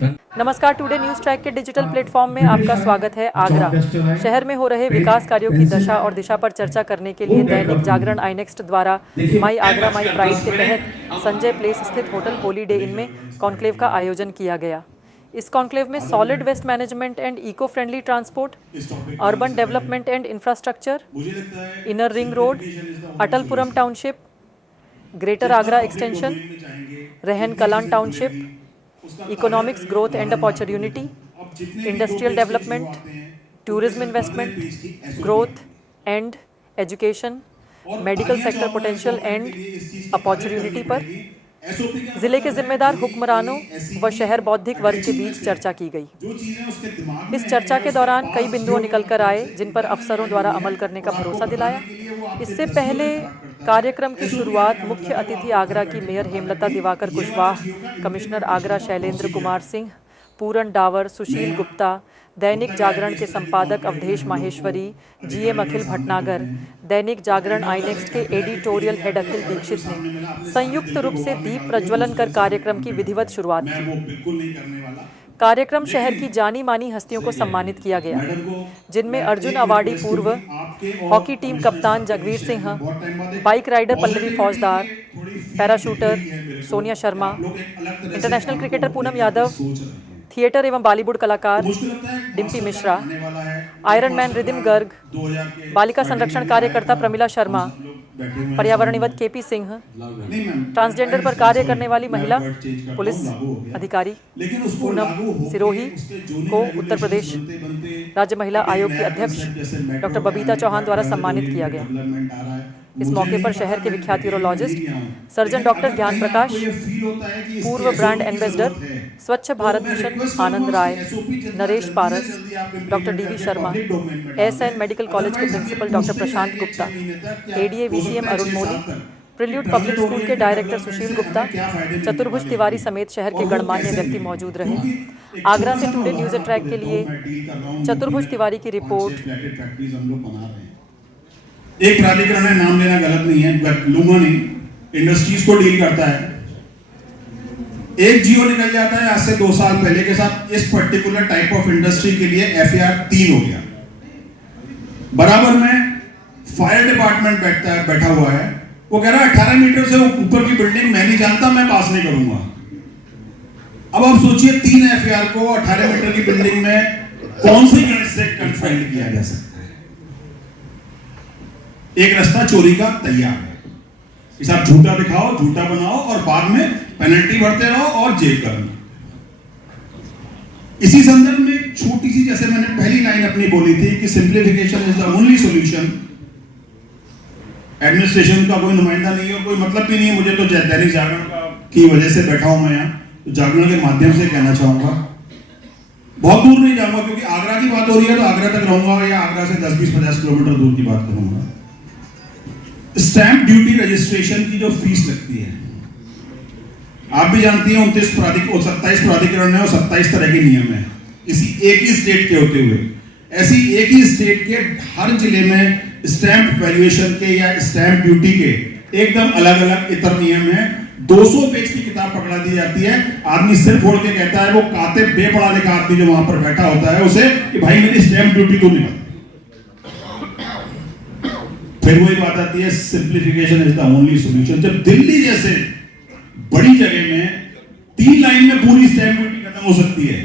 नमस्कार, today news track के digital platform में आपका स्वागत है। आगरा शहर में हो रहे विकास कार्यों की दशा और दिशा पर चर्चा करने के लिए दैनिक जागरण आईनेक्स्ट द्वारा माई आगरा माई प्राइड के तहत संजय प्लेस स्थित होटल हॉलीडे इन में कॉन्क्लेव का आयोजन किया गया। इस कॉन्क्लेव में solid waste management and eco friendly transport, urban development and infrastructure, inner ring road, Atalpuram township, greater Agra extension, Rahan Kalan township, economics growth and opportunity, industrial development, tourism investment, growth and education, medical sector potential and opportunity पर जिले के जिम्मेदार हुक्मरानों व शहर बौद्धिक वर्ग के बीच चर्चा की गई। इस चर्चा के दौरान कई बिंदुओं निकल कर आए जिन पर अफसरों द्वारा अमल करने का भरोसा दिलाया। इससे पहले कार्यक्रम की शुरुआत मुख्य अतिथि आगरा की मेयर हेमलता दिवाकर कुशवाहा, कमिश्नर आगरा शैलेंद्र कुमार सिंह, पूरन डावर, सुशील गुप्ता, दैनिक जागरण के संपादक अवधेश माहेश्वरी, जीएम अखिल भटनागर, दैनिक जागरण आईनेक्स्ट के एडिटोरियल हेड अखिल दीक्षित ने संयुक्त रूप से दीप प्रज्वलन कर कार्यक्रम की विधिवत शुरुआत की। कार्यक्रम शहर की जानी मानी हस्तियों को सम्मानित किया गया, जिनमें अर्जुन अवार्डी पूर्व हॉकी टीम कप्तान जगवीर सिंह, बाइक राइडर पल्लवी फौजदार, parachuter Sonia Sharma, international cricketer Poonam Yadav, theatre एवं बॉलीवुड कलाकार Dimpy Mishra, iron man rhythm Garg, बालिका संरक्षण कार्यकर्ता प्रमिला शर्मा, पर्यावरणविद केपी सिंह, ट्रांसजेंडर पर कार्य करने वाली महिला पुलिस अधिकारी पूनम सिरोही को उत्तर प्रदेश राज्य महिला आयोग की अध्यक्ष डॉक्टर बबीता चौहान द्वारा सम्मानित किया गया। इस मौके पर शहर के विख्यात यूरोलॉजिस्ट सर्जन डॉक्टर ज्ञान प्रकाश, पूर्व brand ambassador Swachh Bharat mission Anand Rai, Naresh Paras, doctor DV Sharma, SN medical college के principal doctor Prashant Gupta, ADA VCM Arun Modi, prelude public school के डायरेक्टर सुशील गुप्ता, चतुर्भुज तिवारी समेत शहर के गणमान्य व्यक्ति मौजूद रहे। आगरा से टुडे न्यूज ट्रैक के लिए चतुर्भुज तिवारी की रिपोर्ट। एक प्राधिकरण है, नाम लेना गलत नहीं है, लूंगा नहीं, इंडस्ट्रीज को डील करता है। एक जियो निकल जाता है आज से 2 साल पहले के साथ, इस पर्टिकुलर टाइप ऑफ इंडस्ट्री के लिए एफआईआर 3 हो गया। बराबर में फायर डिपार्टमेंट बैठा हुआ है, वो कह रहा है 18 मीटर से ऊपर की बिल्डिंग मैं नहीं जानता, मैं पास नहीं करूंगा। अब आप सोचिए 3 एफआईआर को 18 मीटर की बिल्डिंग में कौन सी गणित से कंफाइंड किया जा सकता है। एक रास्ता चोरी का तैयार है, इस आप झूठा दिखाओ, झूठा बनाओ और बाद में पेनल्टी भरते रहो और जेल करना। इसी संदर्भ में एक छोटी सी, जैसे मैंने पहली लाइन अपनी बोली थी कि simplification is the only solution. Administration का कोई नुमाइंदा नहीं है, कोई मतलब भी नहीं है मुझे, तो दैनिक जागरण की वजह से बैठा हूं मैं यहाँ, तो जागरण के माध्यम से कहना चाहूंगा, बहुत दूर नहीं जाऊंगा क्योंकि आगरा की बात हो रही है तो आगरा तक रहूंगा या आगरा से 10-20-50 किलोमीटर दूर की बात करूंगा। स्टैंप ड्यूटी रजिस्ट्रेशन की जो फीस लगती है, आप भी जानती हैं 27 प्राधिकरण है और 27 तरह के नियम है, इसी एक ही स्टेट के होते हुए। ऐसी एक ही स्टेट के हर जिले में स्टैंप वैल्यूएशन के या स्टैंप ड्यूटी के एकदम अलग अलग इतर नियम है। 200 पेज की किताब पकड़ा दी जाती है, आदमी सिर फोड़ के कहता है, वो कातिब बेपढ़ा लिखा आदमी जो वहां पर बैठा होता है उसे कि भाई मेरी स्टैंप ड्यूटी तो निकाल। फिर वही बात आती है simplification is the only solution. जब दिल्ली जैसे बड़ी जगह में 3 लाइन में पूरी स्टैंप ड्यूटी खत्म हो सकती है,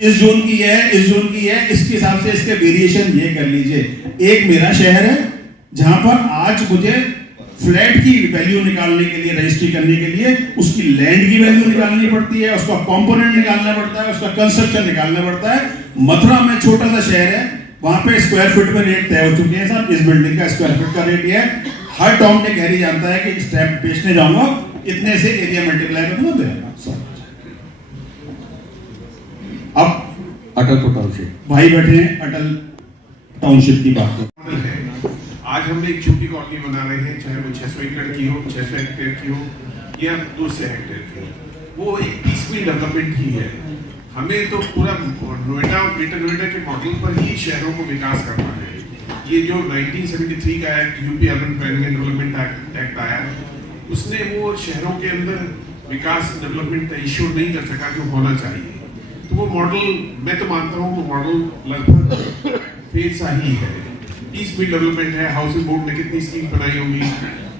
इस जोन की है, इस जोन की है, इसके हिसाब से इसके वेरिएशन ये कर लीजिए। एक मेरा शहर है जहां पर आज मुझे फ्लैट की वैल्यू निकालने के लिए, रजिस्ट्री करने के लिए उसकी लैंड की वैल्यू निकालनी पड़ती है, उसका कंपोनेंट निकालना पड़ता है, उसका कंस्ट्रक्शन निकालना पड़ता है। मथुरा में छोटा सा शहर है, वहां पे स्क्वायर फुट में रेट तय हो चुके हैं साहब, इस बिल्डिंग का स्क्वायर फुट का रेट है। हर टॉम ने गहरी जानता है कि स्टैंप बेचने जाऊंगा इतने से एरिया मल्टीप्लाई कर दूंगा। अब अटल टाउनशिप भाई बैठे हैं, अटल टाउनशिप की बात है। आज हम एक छोटी कॉलोनी बना रहे हैं, चाहे वो 600 एकड़ की हो, 600 हेक्टेयर की हो या 200 हेक्टेयर की हो, वो एक पीसफुल डेवलपमेंट ही है। हमें तो पूरा नोएडा और ग्रेटर नोएडा के मॉडल पर ही शहरों को विकास करना है। ये जो 1973 का act, UP urban planning and development act आया, उसने वो शहरों के अंदर विकास डेवलपमेंट का इश्योर नहीं कर सका जो होना चाहिए। तो वो मॉडल, मैं तो मानता हूँ वो मॉडल लगभग फेल सा ही है। 30 स्पीड डेवलपमेंट है। हाउसिंग बोर्ड ने कितनी स्कीम्स बनाई होंगी?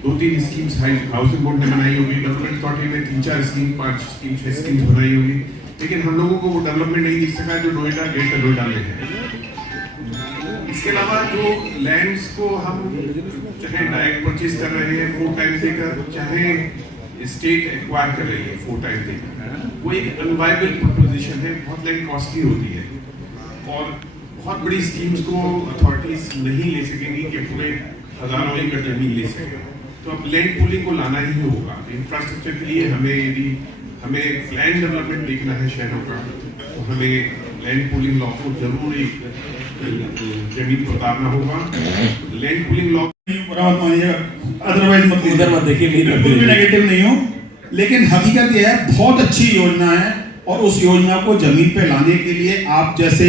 2-3 स्कीम्स हाउसिंग बोर्ड ने बनाई होगी। डेवलपमेंट अथॉरिटी ने 3-4 स्कीम, 5 स्कीम, 6 स्कीम्स बनाई होगी। लेकिन हम लोगों को वो डेवलपमेंट नहीं दिख सका जो नोएडा, ग्रेटर नोएडा में है। इसके अलावा जो लैंड्स को हम चाहे डायरेक्ट परचेज कर रहे हैं 4 टाइम देकर, चाहे स्टेट एक्वायर कर रही है 4 टाइम देकर, वो एक अनवायबल प्रोपोजिशन है। बहुत लैंड कॉस्टली होती है और बहुत बड़ी स्कीम्स को अथॉरिटीज नहीं ले सकेंगी कि पूरे हजारों एकड़ जमीन ले सके। तो अब लैंड पूलिंग को लाना ही होगा। इंफ्रास्ट्रक्चर के लिए हमें लैंड डेवलपमेंट देखना है शहरों का, तो हमें लैंड पूलिंग लॉ को जरूर एक जमीन को उतारना होगा। लैंड पूलिंग लॉ अदरवाइज मत उधर मत देखिए, बिल्कुल भी नेगेटिव नहीं हो, लेकिन हकीकत यह है बहुत अच्छी योजना है और उस योजना को जमीन पे लाने के लिए आप जैसे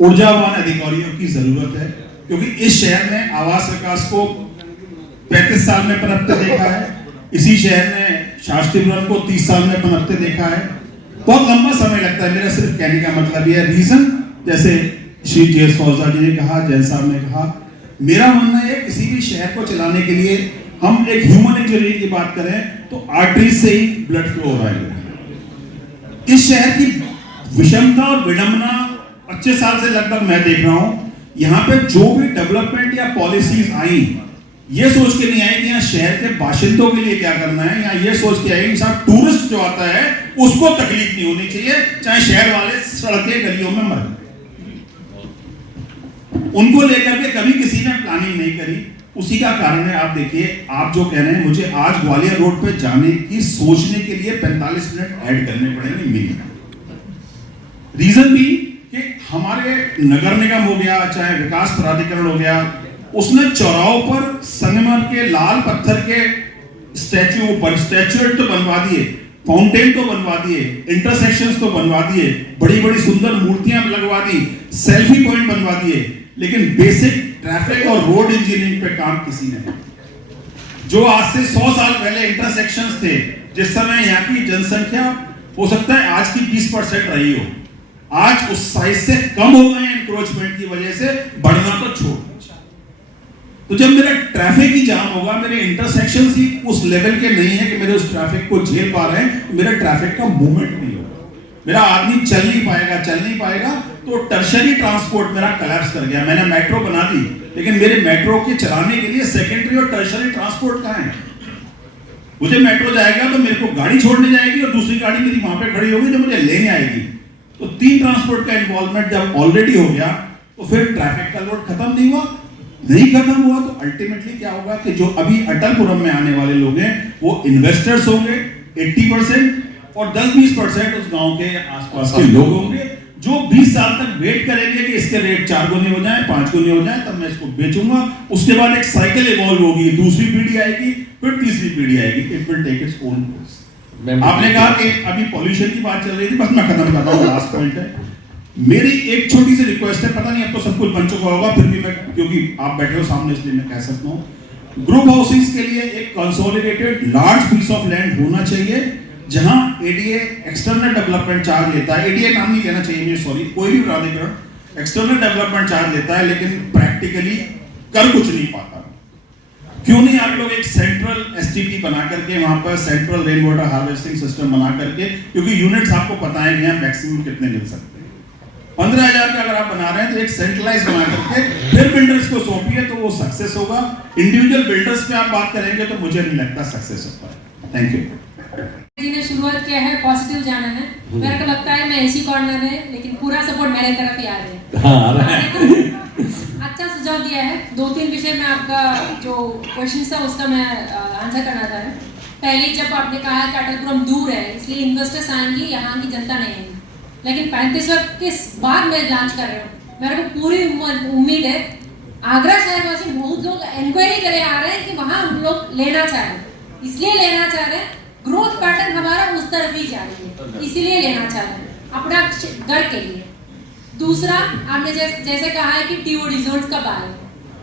ऊर्जावान अधिकारियों की जरूरत है, क्योंकि इस शहर ने आवास विकास को 35 साल में पनपते देखा है। इसी शहर ने शास्त्रीपुरम को 30 साल में पनपते देखा है। बहुत लंबा समय लगता है। मेरा सिर्फ कहने का मतलब यह रीजन, जैसे श्री जे फौजा जी ने कहा, जैन साहब ने कहा, मेरा मानना है किसी भी शहर को चलाने के लिए हम एक ह्यूमन इंजीनियरिंग की बात करें तो आर्टरी से ही ब्लड फ्लो हो रहा है। इस शहर की विषमता और विडंबना 25 साल से लगभग मैं देख रहा हूं। यहाँ पे जो भी डेवलपमेंट या पॉलिसीज आई, ये सोच के नहीं आई कि यहाँ शहर के बाशिंदों के लिए क्या करना है, या ये सोच के आई कि साहब टूरिस्ट जो आता है उसको तकलीफ नहीं होनी चाहिए, चाहे शहर वाले सड़कें गलियों में मर। उनको लेकर के कभी किसी ने प्लानिंग नहीं करी। उसी का कारण है, आप देखिए, आप जो कह रहे हैं, मुझे आज ग्वालियर रोड पे जाने की सोचने के लिए 45 मिनट ऐड करने पड़ेंगे मिनिमम। रीजन भी कि हमारे नगर निगम हो गया, चाहे विकास प्राधिकरण हो गया, उसने चौराहों पर संगमरमर के लाल पत्थर के स्टैचू तो बनवा दिए, फाउंटेन तो बनवा दिए, इंटरसेक्शंस तो बनवा दिए, बड़ी बड़ी सुंदर मूर्तियां लगवा दी, सेल्फी पॉइंट बनवा दिए, लेकिन बेसिक ट्रैफिक और रोड इंजीनियरिंग पे काम किसी ने नहीं। जो आज से 100 साल पहले इंटरसेक्शंस थे, जिस समय यहाँ की जनसंख्या हो सकता है आज की 20% रही हो, आज उस साइज से कम हो गए एनक्रोचमेंट की वजह से, बढ़ना तो छोड़। तो जब मेरा ट्रैफिक ही जाम होगा, मेरे इंटरसेक्शंस ही उस लेवल के नहीं है कि मेरे उस ट्रैफिक को झेल पा रहे हैं, तो मेरा ट्रैफिक का मूवमेंट नहीं होगा, मेरा आदमी चल नहीं पाएगा, तो टर्शरी ट्रांसपोर्ट मेरा कोलैप्स कर गया। मैंने मेट्रो बना दी, लेकिन मेरे मेट्रो के चलाने के लिए सेकेंडरी और टर्शरी ट्रांसपोर्ट कहां है? मुझे मेट्रो जाएगा तो मेरे को गाड़ी छोड़ने जाएगी और दूसरी गाड़ी मेरी वहां पे खड़ी होगी जो मुझे लेने आएगी। तो 3 ट्रांसपोर्ट का इन्वॉल्वमेंट जब ऑलरेडी हो गया, तो फिर ट्रैफिक का लोड खत्म नहीं हुआ। तो अल्टीमेटली क्या होगा कि जो अभी अटलपुरम में आने वाले लोग हैं वो इन्वेस्टर्स होंगे 80% और 10-20% उस गांव के आसपास के लोग होंगे जो 20 साल तक वेट करेंगे कि इसके रेट 4 गुने हो जाए, 5 गुने हो जाए, तब मैं इसको बेचूंगा। उसके बाद एक साइकिल इवॉल्व होगी, दूसरी पीढ़ी आएगी, फिर तीसरी पीढ़ी आएगी। It will take its own course. आपने कहा कि अभी पॉल्यूशन की बात चल रही थी, बस मैं खत्म करता हूं, लास्ट पॉइंट है। मेरी एक छोटी सी रिक्वेस्ट है, पता नहीं अब तो सब कुछ बन चुका होगा, फिर भी मैं, क्योंकि आप बैठे हो सामने इसलिए मैं कह सकता हूं, ग्रुप हाउसिंग्स के लिए एक consolidated large piece of land होना चाहिए जहां एडीए एक्सटर्नल डेवलपमेंट चार्ज लेता है। एडीए नाम नहीं लेना चाहिए मुझे, सॉरी, कोई भी प्राधिकरण एक्सटर्नल डेवलपमेंट चार्ज लेता है, लेकिन प्रैक्टिकली कर कुछ नहीं पाता। क्यों नहीं आप लोग एक सेंट्रल एसटीपी बना करके, वहां पर central rain water harvesting system बना करके, क्योंकि यूनिट्स आपको पता है यहाँ मैक्सिमम कितने मिल सकते हैं, 15,000 का अगर आप बना रहे हैं तो एक सेंट्रलाइज बना करके फिर बिल्डर्स को सौंपिए तो वो सक्सेस होगा। इंडिविजुअल बिल्डर्स पे आप बात करेंगे तो मुझे नहीं लगता सक्सेस होता है। Thank you. जी ने शुरुआत किया है, पॉजिटिव जाना है। मेरे को लगता है मैं इसी कॉर्नर में, लेकिन पूरा सपोर्ट मेरे तरफ ही आ रहा है। अच्छा सुझाव दिया है। 2-3 विषय में आपका जो क्वेश्चन था उसका मैं आंसर करना चाह रहा हूँ। पहले जब आपने कहा कि अटलपुरम दूर है इसलिए इन्वेस्टर्स आएंगे, यहाँ की जनता नहीं आएंगी, लेकिन 35 वर्ष के बाद मैं लॉन्च कर रही हूँ। मेरे को पूरी उम्मीद है आगरा शहरवासी बहुत लोग इंक्वायरी करे आ रहे हैं कि वहाँ हम लोग लेना चाह रहे हैं, इसलिए लेना चाह रहे हैं, ग्रोथ पैटर्न हमारा उस तरफ ही जा रही है, इसीलिए लेना चाह रहे हैं अपना घर के लिए। दूसरा, आपने जैसे कहा है कि टीओडी जोन्स कब आए,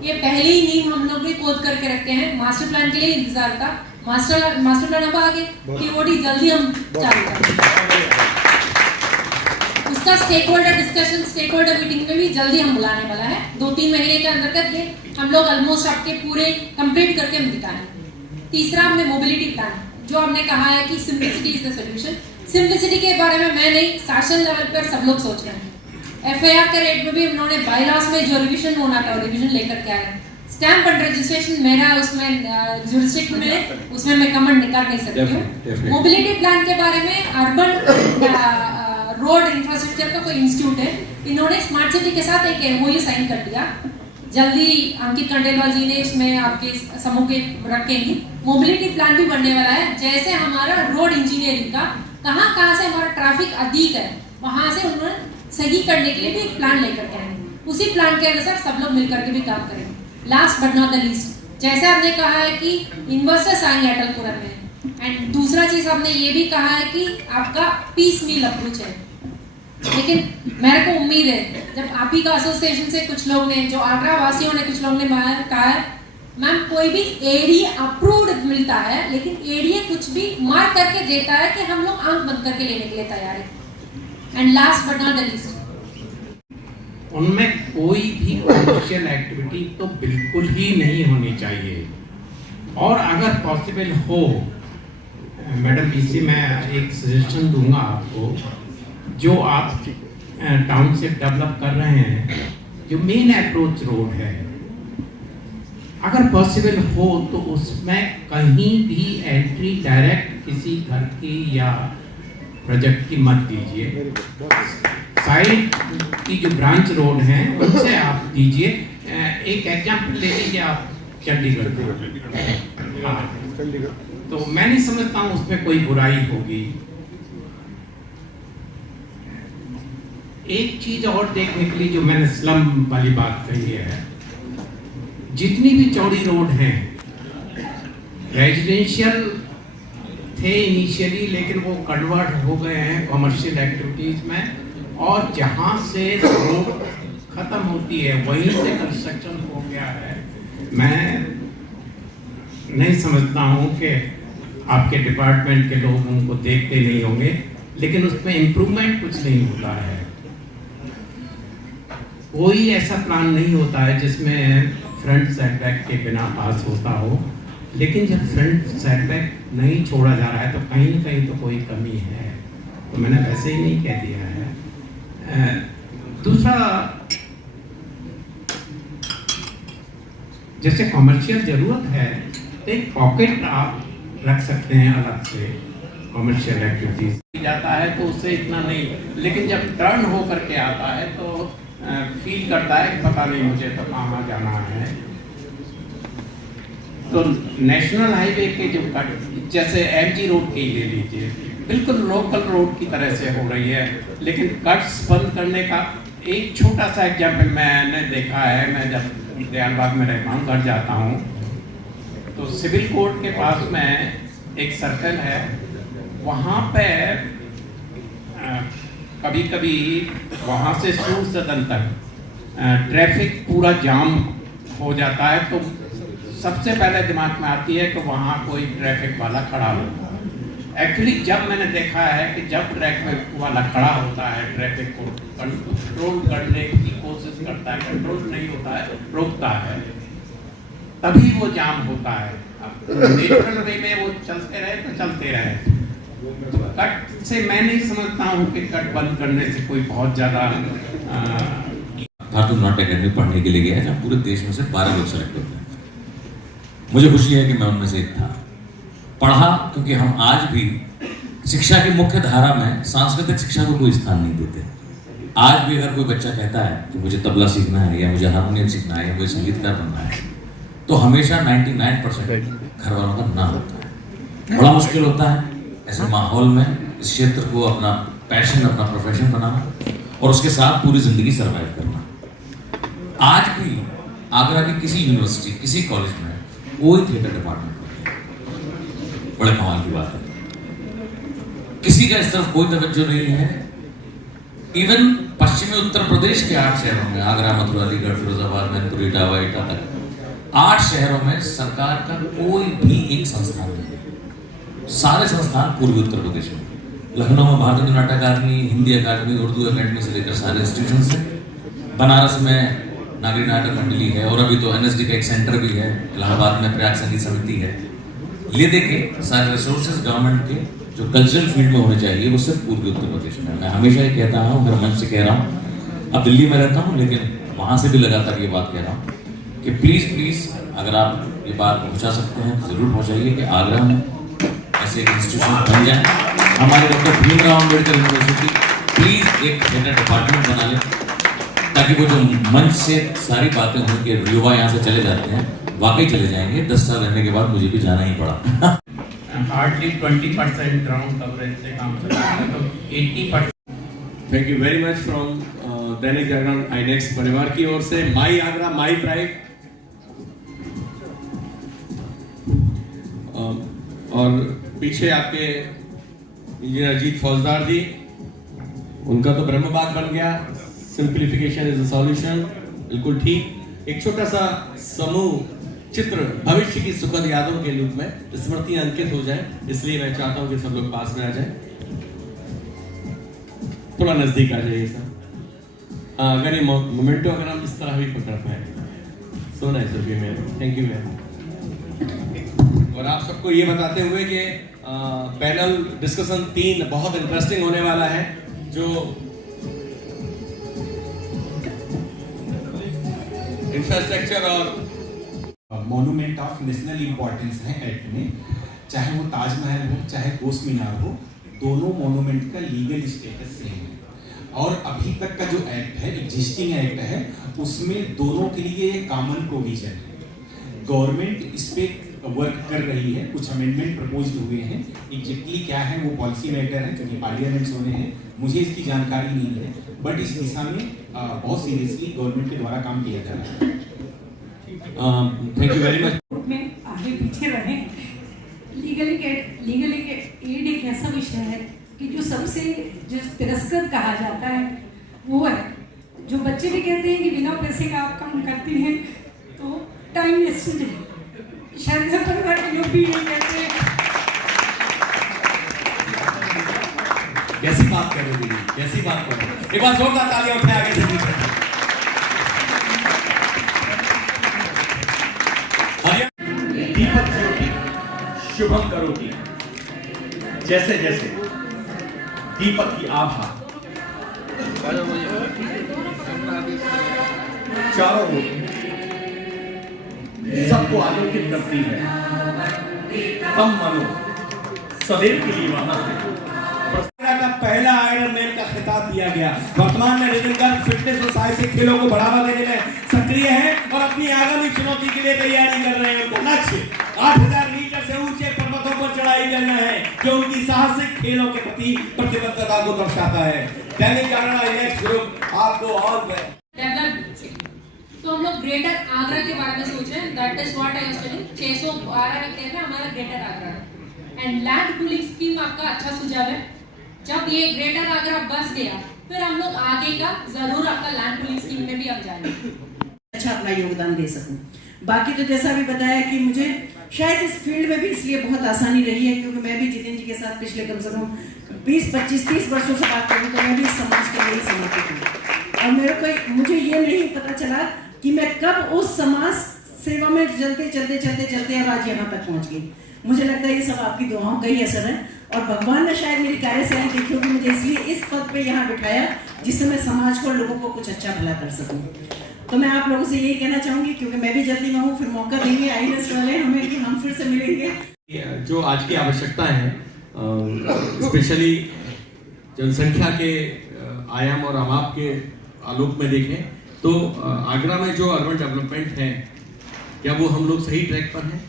ये पहले ही नींव हम लोग भी खोद करके रखे हैं। मास्टर प्लान के लिए इंतजार था, मास्टर प्लान अब आ गए, टीओडी जल्दी हम चालू करेंगे। उसका stakeholder discussion, stakeholder meeting में भी जल्दी हम बुलाने वाला है। 2-3 महीने के अंदर करके हम लोग ऑलमोस्ट आपके पूरे कंप्लीट करके हम दिखाएंगे। तीसरा हमने मोबिलिटी प्लान, जो हमने कहा है कि simplicity is the solution. Simplicity के बारे में मैं नहीं, शासन लेवल पर सब लोग सोच रहे हैं। एफआईआर के रेट में भी उन्होंने बायलॉस में जो रिविजन होना था वो रिविजन लेकर के आए हैं। स्टैम्प एंड रजिस्ट्रेशन मेरा उसमें जुरिस्डिक्शन में, उसमें मैं कमेंट निकाल नहीं सकती हूँ। मोबिलिटी प्लान के बारे में अर्बन रोड इंफ्रास्ट्रक्चर का कोई इंस्टीट्यूट है, इन्होंने स्मार्ट सिटी के साथ एक एमओयू साइन कर दिया। जल्दी अंकित खंडेलवाल जी ने इसमें आपके समूह के रखेंगे। मोबिलिटी प्लान भी बनने वाला है। जैसे हमारा रोड इंजीनियरिंग का कहाँ से हमारा ट्रैफिक अधिक है, वहां से उन्होंने सही करने के लिए भी एक प्लान लेकर के आएंगे। उसी प्लान के अनुसार सब लोग मिलकर के भी काम करेंगे। Last but not the least, जैसे आपने कहा है कि इन्वेस्टर्स आएंगे अटलपुरम में, एंड दूसरा चीज आपने ये भी कहा है कि आपका पीस मील अप्रोच है। लेकिन मेरे को उम्मीद है, जब आप ही का एसोसिएशन से कुछ लोग ने, जो आगरा वासियों ने कुछ लोग ने कहा है, मैम कोई भी एडीए अप्रूव्ड मिलता है, लेकिन एडीए कुछ भी मार्क करके देता है कि हम लोग आंख बंद करके लेने के लिए तैयार है। And last but not the least, उनमें कोई भी कमर्शियल एक्टिविटी तो बिल्कुल ही नहीं होनी चाहिए। और अगर पॉसिबल हो, मैडम इसी मैं एक सजेशन दूंगा आपको, जो आप टाउनशिप डेवलप कर रहे हैं, जो मेन अप्रोच रोड है, अगर पॉसिबल हो तो उसमें कहीं भी एंट्री डायरेक्ट किसी घर की या प्रोजेक्ट की मत दीजिए। साइड की जो ब्रांच रोड हैं उनसे आप दीजिए। एक एग्जाम्पल ले लीजिए आप चंडीगढ़ का, हाँ, तो मैं नहीं समझता हूँ उसमें कोई बुराई होगी। एक चीज और देखने के लिए, जो मैंने स्लम वाली बात कही है, जितनी भी चौड़ी रोड हैं रेजिडेंशियल थे इनिशियली, लेकिन वो कन्वर्ट हो गए हैं कमर्शियल एक्टिविटीज में, और जहां से रोड खत्म होती है वहीं से कंस्ट्रक्शन हो गया है। मैं नहीं समझता हूं कि आपके डिपार्टमेंट के लोग उनको देखते नहीं होंगे, लेकिन उसमें इम्प्रूवमेंट कुछ नहीं होता है। कोई ऐसा प्लान नहीं होता है जिसमें फ्रंट सेटबैक के बिना पास होता हो, लेकिन जब फ्रंट सेटबैक नहीं छोड़ा जा रहा है तो कहीं ना कहीं तो कोई कमी है। तो मैंने वैसे ही नहीं कह दिया है। दूसरा, जैसे कमर्शियल जरूरत है तो एक पॉकेट आप रख सकते हैं अलग से कमर्शियल एक्टिविटीज जाता है तो उससे इतना नहीं, लेकिन जब टर्न हो करके आता है तो फील करता है कि पता नहीं मुझे तो कहाँ जाना है। तो नेशनल हाईवे के जो कट, जैसे एमजी रोड की ले लीजिए, बिल्कुल लोकल रोड की तरह से हो रही है, लेकिन कट्स बंद करने का एक छोटा सा एग्जाम्पल मैंने देखा है। मैं जब दयालबाग में रहता हूँ, घर जाता हूँ, तो सिविल कोर्ट के पास में एक सर्कल है, वहाँ पे कभी कभी वहाँ से सूर सदन तक ट्रैफिक पूरा जाम हो जाता है। तो सबसे पहले दिमाग में आती है कि वहाँ कोई ट्रैफिक वाला खड़ा हो। एक्चुअली जब मैंने देखा है कि जब ट्रैफिक वाला खड़ा होता है, ट्रैफिक को कंट्रोल करने की कोशिश करता है, कंट्रोल नहीं होता है, रोकता है, तभी वो जाम होता है। अब नेचुरल वे में वो चलते रहे तो चलते रहे। कट से मैं नहीं समझता हूँ कि कट बंद करने से कोई बहुत ज्यादा। भारत नाट्य अकेडमी पढ़ने के लिए गया जहाँ पूरे देश में से 12 लोग सेलेक्ट होते हैं। मुझे खुशी है कि मैं उनमें से एक था। पढ़ा क्योंकि हम आज भी शिक्षा की मुख्य धारा में सांस्कृतिक शिक्षा को कोई स्थान नहीं देते। आज भी अगर कोई बच्चा कहता है कि मुझे तबला सीखना है या मुझे हारमोनियम सीखना है या मुझे संगीतकार बनना है, तो हमेशा 99% घर वालों का ना होता है। बड़ा मुश्किल होता है ऐसे माहौल में इस क्षेत्र को अपना पैशन, अपना प्रोफेशन बनाना और उसके साथ पूरी जिंदगी सर्वाइव करना। आज भी आगरा की किसी यूनिवर्सिटी, किसी कॉलेज में कोई थिएटर डिपार्टमेंट नहीं है। बड़े कमाल की बात है। किसी का इस तरफ कोई तवज्जो नहीं है। इवन पश्चिमी उत्तर प्रदेश के 8 शहरों में, आगरा, मथुरा, अलीगढ़, फिरोजाबाद, मैनपुरी, इटावा, इटा तक 8 शहरों में सरकार का कोई भी एक संस्थान नहीं है। सारे संस्थान पूर्वी उत्तर प्रदेश में, लखनऊ में भारतीय नाट्य अकादमी, हिंदी अकादमी, उर्दू अकादमी से लेकर सारे इंस्टीट्यूशन से, बनारस में नागरिक नाटक मंडली है, और अभी तो एनएसडी का एक सेंटर भी है, इलाहाबाद में प्रयाग संगीत समिति है। ले देके सारे रिसोर्सेज गवर्नमेंट के जो कल्चरल फील्ड में होने चाहिए वो सिर्फ पूर्वी उत्तर प्रदेश में। मैं हमेशा ये कहता हूँ, हर मंच से कह रहा हूँ, अब दिल्ली में रहता हूँ लेकिन वहाँ से भी लगातार ये बात कह रहा हूँ कि प्लीज़ अगर आप ये बात पहुँचा सकते हैं तो ज़रूर पहुँचाइए कि आगरा में ऐसे एक इंस्टीट्यूशन बन जाए। हमारे doctor Bhimrao Ambedkar university please एक थिएटर डिपार्टमेंट बना ले, ताकि वो जो मंच से सारी बातें हों कि युवा यहाँ से चले जाते हैं, वाकई चले जाएंगे। 10 साल रहने के बाद मुझे भी जाना ही पड़ा। हार्डली 20% ग्राउंड कवरेज से काम चल रहा है, तो 80%। Thank you very much from Dainik Jagran Inox परिवार की ओर से माई आगरा माई प्राइड। और पीछे आपके इंजीनियर अजीत फौजदार जी, उनका तो ब्रह्म बाग बन गया, सिंप्लीफिकेशन इज अ सॉल्यूशन, बिल्कुल ठीक। एक छोटा सा समूह चित्र भविष्य की सुखद यादों के रूप में स्मृतियां अंकित हो जाए, इसलिए मैं चाहता हूं कि सब लोग पास में आ जाएं, थोड़ा नजदीक आ जाइए सर। अगर ये मोमेंटो अगर हम इस तरह भी पकड़ पाए, so nice of you ma'am, thank you ma'am. और आप सबको ये बताते हुए कि पैनल डिस्कशन 3 बहुत इंटरेस्टिंग होने वाला है, जो इंफ्रास्ट्रक्चर और मोनूमेंट ऑफ नेशनल इंपॉर्टेंस है एक्ट में, चाहे वो ताजमहल हो चाहे कोस मीनार हो, दोनों मोनूमेंट का लीगल स्टेटस सेम है। और अभी तक का जो एक्ट है, एग्जिस्टिंग एक्ट है, उसमें दोनों के लिए कॉमन प्रोविजन है। गवर्नमेंट इस पे वर्क कर रही है, कुछ अमेंडमेंट प्रपोज हुए हैं, एग्जैक्टली क्या है वो पॉलिसी मैटर है, क्योंकि पार्लियामेंट्स होने हैं, मुझे इसकी जानकारी नहीं है, बट इस दिशा में बहुत सीरियसली गवर्नमेंट के द्वारा काम किया जा रहा है। Thank you very much. में आगे पीछे रहे। लीगल एड एक ऐसा विषय है कि जो सबसे जो तिरस्कृत कहा जाता है वो है, जो बच्चे भी कहते हैं कि बिना पैसे का आप काम करते हैं तो टाइम वेस्टेज है, शायद परिवार के लोग भी यही कहते हैं। कैसी बात कर रहे दीदी, कैसी बात कर रहे, एक बार जोरदार तालियां उठाए आगे से पीछे। दीपक ज्योति शुभम करोति, जैसे जैसे दीपक की आभा चारों ओर सबको आलोकित करती है, तम मनो सदैव के लिए वहां का पहला आयरन मैन का खिताब दिया गया। वर्तमान में रिजनगर्ल फिटनेस और साहसिक खेलों को बढ़ावा देने में सक्रिय है और अपनी आगामी चुनौती के लिए तैयारी कर रहे हैं। उनका लक्ष्य 8000 मीटर से ऊंचे पर्वतों पर चढ़ाई करना है, जो उनकी साहसिक खेलों के प्रति प्रतिबद्धता को दर्शाता है। दैनिक जागरण आईनेक्स ग्रुप आपको और तो हम लोग ग्रेटर आगरा के बारे में सोच रहे हैं, that is what I was telling. 612 hectare में हमारा ग्रेटर आगरा है एंड लैंड पूलिंग स्कीम आपका अच्छा सुझाव है। जब ये ग्रेटर आगरा बस गया फिर हम लोग आगे का जरूर आपका लैंड पूलिंग स्कीम में भी अब जाएंगे, अच्छा अपना योगदान दे सकूं। बाकी तो जैसा भी बताया कि मुझे शायद इस फील्ड में भी इसलिए बहुत आसानी रही है क्योंकि मैं भी जितेंद्र जी के साथ पिछले कम से कम 20, 25, 30 वर्षों से बात करूँ तो मैं भी समाज के लिए समर्पित हूँ। और मेरे को मुझे ये नहीं पता चला कि मैं कब उस समाज सेवा में चलते अब आज यहाँ तक पहुँच गई। मुझे लगता है ये सब आपकी दुआओं का ही असर है और भगवान ने शायद मेरी कार्यशैली देखी होगी, मुझे इसलिए इस पद पे यहाँ बिठाया जिससे मैं समाज को और लोगों को कुछ अच्छा भला कर सकूँ। तो मैं आप लोगों से यही कहना चाहूंगी क्योंकि मैं भी जल्दी में हूँ, फिर मौका देंगे आईनेक्स वाले हमें कि हम फिर से मिलेंगे। जो आज की आवश्यकता है, स्पेशली जनसंख्या के आयाम और अमाप के आलोक में देखें तो आगरा में जो अर्बन डेवलपमेंट है, क्या वो हम लोग सही ट्रैक पर हैं?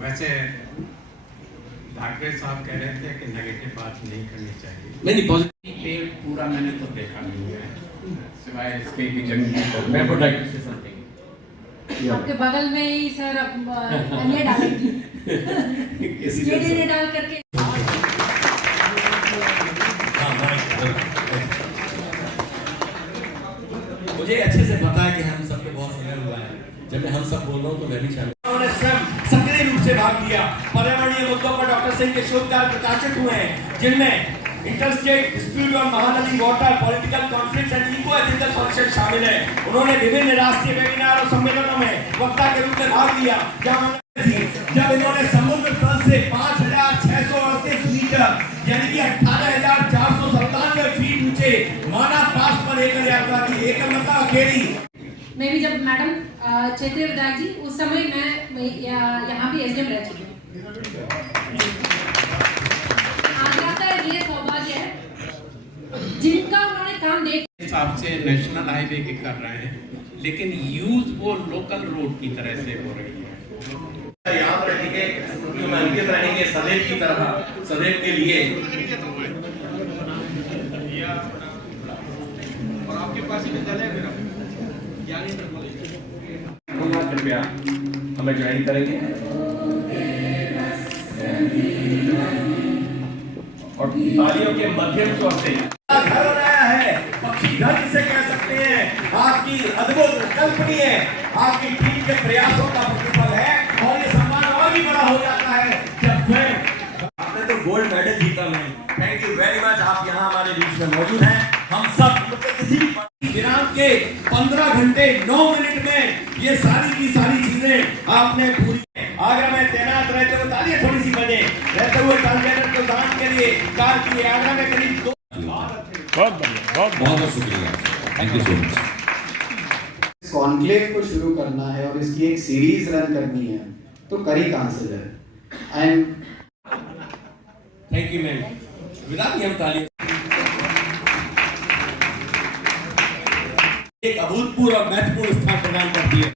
वैसे ठाकरे साहब कह रहे थे कि नेगेटिव बात नहीं करनी चाहिए। नहीं, पॉजिटिव पेड़ पूरा मैंने तो देखा नहीं है, सिवाय इसके कि जंगली मैं would like to say something. आपके बगल में ही सर ये डालेंगी ये डाल करके। मुझे अच्छे से पता है कि हम सब पे बहुत समय हुआ है, जब मैं हम सब बोल रहा हूँ तो मैं भी शामिल। उन्होंने स्वयं सक्रिय रूप से भाग लिया। पर्यावरणीय मुद्दों पर डॉक्टर सिंह के शोध कार्य प्रकाशित हुए हैं, जिनमें इंटरस्टेट डिस्प्यूट और Mahanadi water, political conflict and eco ethical solution शामिल है। उन्होंने विभिन्न राष्ट्रीय वेबिनार और सम्मेलनों में वक्ता के रूप में भाग लिया, जब इन्होंने समुद्र तल से 5,638 मीटर यानी कि 18,497 फीट ऊंचे माना पास पर एकल यात्रा की। एकल मतलब अकेली। मैं भी जब मैडम चैत्री विधायक जी, उस समय मैं यहाँ भी एसडीएम रह चुकी हूँ। आगरा का ये सौभाग्य है जिनका उन्होंने काम देख हिसाब से नेशनल हाईवे के कर रहे हैं, लेकिन यूज वो लोकल रोड की तरह से हो रही है। याद रखेंगे, अंकित रहेंगे सदैव की तरह, सदैव के लिए। और आपके पास ही विद्यालय है मेरा कृपया हमें ज्वाइन करेंगे और तालियों के मध्यम स्वर से घर बनाया है, पक्षी घर जिसे कह सकते हैं, आपकी अद्भुत कल्पनीय आपकी टीम के प्रयासों का प्रतिफल है। और ये सम्मान और भी बड़ा हो जाता है जब स्वयं आपने तो गोल्ड मेडल जीता। मैं थैंक यू वेरी मच, आप यहाँ हमारे बीच में मौजूद हैं। हम सब किसी दिनांक के 15 घंटे 9 मिनट में ये सारी की सारी चीजें आपने पूरी। आगरा में तैनात रहते हुए तालियां थोड़ी सी बजे रहते हुए ट्रांसजेंडर को दान के लिए कार की आगरा में करीब 2 बहुत शुक्रिया, thank you so much. Conclave को शुरू करना है और इसकी एक सीरीज रन करनी है, तो करी counsellor. I am thank you ma'am. विदा की हम ताली एक अभूतपूर्व और महत्वपूर्ण स्थान प्रदान करती है।